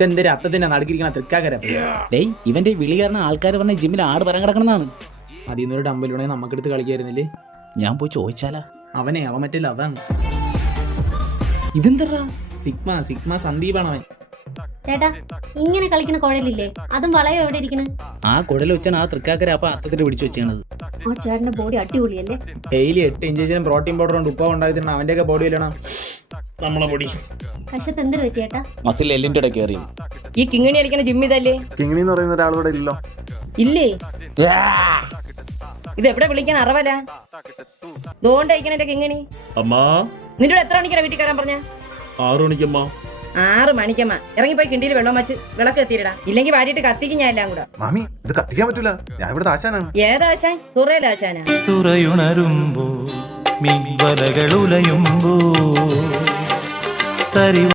ഇതെന്തൊരു അത്തത്തിന്റെ നടുക്കിരിക്കണ തൃക്കാക്കര. ഡേയ് ഇവന്റെ വിളി കാരണം ആൾക്കാർ പറഞ്ഞ ജിമ്മിൽ ആട് വരാൻ കിടക്കണമെന്നാണ്. അതിൽ നിന്നൊരു ഡമ്പലുണേ നമുക്കെടുത്ത് കളിക്കായിരുന്നില്ലേ? ഞാൻ പോയി ചോദിച്ചാലാ? അവൻ മറ്റില്ല, അതാണ്. ഇതെന്തറാ? സിഗ്മ സന്ദീപാണ് അവൻ. ചേട്ടാ ഇങ്ങനെ കളിക്കുന്ന കുഴലില്ലേ, അതും വളയോ എവിടെ ഇരിക്കണ്? ആ കുഴൽ വെച്ചാണ് ആ തൃക്കാക്കര അപ്പൊ അത്തത്തിന് പിടിച്ചു വെച്ചാണത്. ആ ചേട്ടന്റെ ബോഡി അടിപൊളിയല്ലേ? ഡെയിലി 8 ഇഞ്ചിനും പ്രോട്ടീൻ പൗഡർ കൊണ്ട് ഉപ്പ ഉണ്ടാക്കിത്തരണം. അവന്റെയൊക്കെ ബോഡി ഇല്ലണം നമ്മളെ ബോഡി. കശത്ത് എന്തൊരു പറ്റി ചേട്ടാ? മസിൽ എല്ലിന്റെ ഇടയ്ക്ക് കയറി. ഈ കിങ്ങിണി കളിക്കണ ജിമ്മ് ഇതല്ലേ? കിങ്ങിണി എന്ന് പറയുന്ന ഒരാളിവിടെ ഇല്ലോ? ഇല്ലേ? ഇത് എവിടെ വിളിക്കാൻ അറിവല്ല? ദോണ്ട് അയക്കണ കിങ്ങിണി. അമ്മാ നിന്നോട് എത്ര മണിക്കാണ് വീട്ടിൽ കയറാൻ പറഞ്ഞ? 6 മണിക്കമ്മ. 6 മണിക്കമ്മ ഇറങ്ങിപ്പോയി കിണ്ടിയിൽ വെള്ളം വെച്ച് വിളക്ക് എത്തിയിടാ, ഇല്ലെങ്കിൽ വാരിയിട്ട് കത്തിക്കും ഞാൻ എല്ലാം കൂടെ. മാമി ഇത് കത്തിക്കാൻ പറ്റൂല, ഞാൻ ഇവിടെ ആശാനാണ്. ഏതാശാൻ? തുറയിലാശാനാ? തുറയുണരുമ്പോ മീൻവലകളുലയുമ്പോ തരി